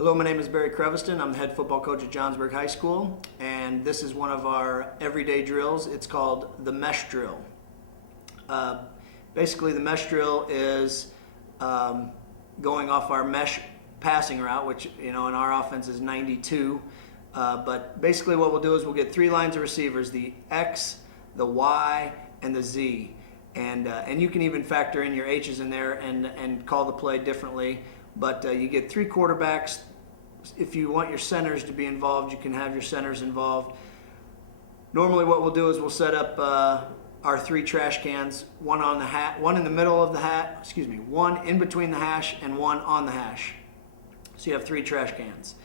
Hello, my name is Creviston. I'm the head football coach at Johnsburg High School, and this is one of our everyday drills. It's called the mesh drill. Basically, the mesh drill is going off our mesh passing route, which in our offense is 92. But basically, what we'll do is we'll get three lines of receivers: the X, the Y, and the Z. And you can even factor in your H's in there and call the play differently. But you get three quarterbacks. If you want your centers to be involved, you can have your centers involved. Normally what we'll do is we'll set up our three trash cans, one on the hat, one in the middle of the hat, one in between the hash, and one on the hash. So you have three trash cans.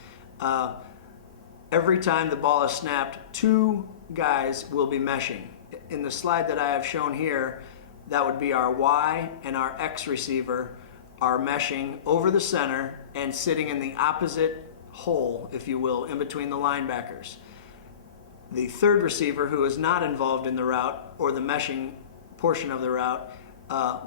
Every time the ball is snapped, two guys will be meshing. In the slide that I have shown here, that would be our Y and our X receiver are meshing over the center and sitting in the opposite hole, if you will, in between the linebackers. The third receiver, who is not involved in the route or the meshing portion of the route,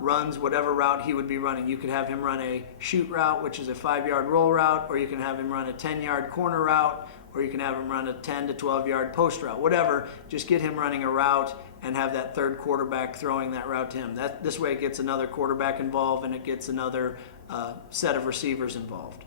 runs whatever route he would be running. You could have him run a shoot route, which is a 5-yard roll route, or you can have him run a 10-yard corner route, or you can have him run a 10 to 12-yard post route. Whatever, just get him running a route and have that third quarterback throwing that route to him. This way it gets another quarterback involved and it gets another set of receivers involved.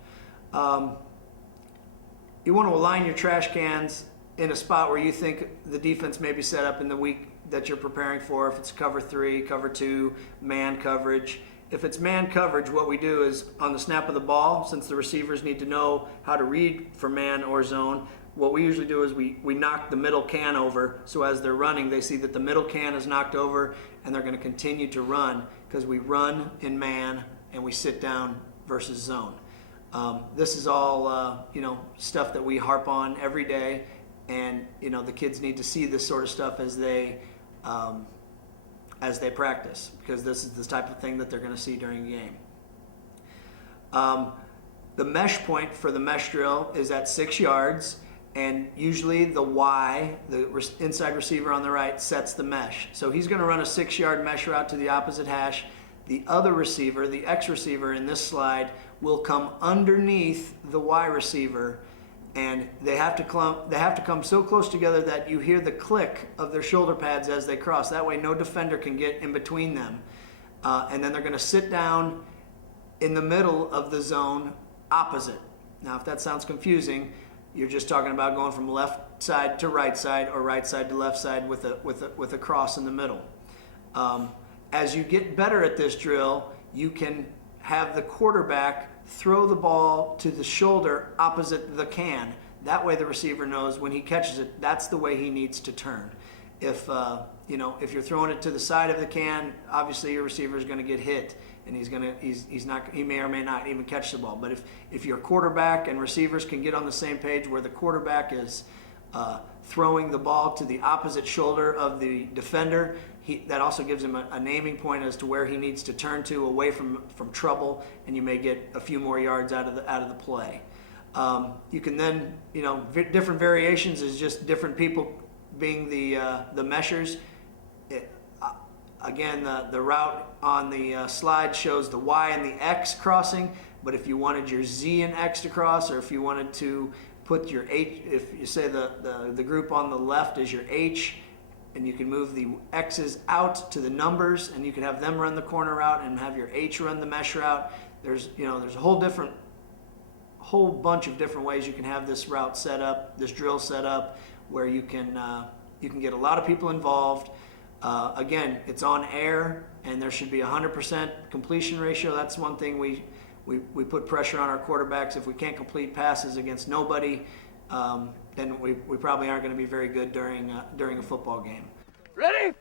You want to align your trash cans in a spot where you think the defense may be set up in the week that you're preparing for. If it's cover 3, cover 2, man coverage. If it's man coverage, what we do is on the snap of the ball, since the receivers need to know how to read for man or zone, what we usually do is we knock the middle can over, so as they're running, they see that the middle can is knocked over, and they're going to continue to run because we run in man and we sit down versus zone. This is all stuff that we harp on every day, and the kids need to see this sort of stuff as they practice, because this is the type of thing that they're going to see during the game. The mesh point for the mesh drill is at 6 yards. And usually the Y, the inside receiver on the right, sets the mesh. So he's going to run a 6-yard mesh route to the opposite hash. The other receiver, the X receiver in this slide, will come underneath the Y receiver, and they have to come so close together that you hear the click of their shoulder pads as they cross. That way no defender can get in between them. And then they're going to sit down in the middle of the zone opposite. Now, if that sounds confusing, you're just talking about going from left side to right side or right side to left side with a cross in the middle. As you get better at this drill, you can have the quarterback throw the ball to the shoulder opposite the can. That way the receiver knows when he catches it, that's the way he needs to turn. If you're throwing it to the side of the can, obviously your receiver is going to get hit, and he may or may not even catch the ball. But if your quarterback and receivers can get on the same page where the quarterback is throwing the ball to the opposite shoulder of the defender, that also gives him a naming point as to where he needs to turn to away from trouble, and you may get a few more yards out of the play. You can then, different variations is just different people being the meshers. Again, the route on the slide shows the Y and the X crossing, but if you wanted your Z and X to cross, or if you wanted to put your H, if you say the group on the left is your H, and you can move the X's out to the numbers, and you can have them run the corner route and have your H run the mesh route. There's a whole bunch of different ways you can have this route set up, this drill set up, where you can get a lot of people involved. Again, it's on air, and there should be 100% completion ratio. That's one thing we put pressure on our quarterbacks. If we can't complete passes against nobody, then we probably aren't going to be very good during a football game. Ready?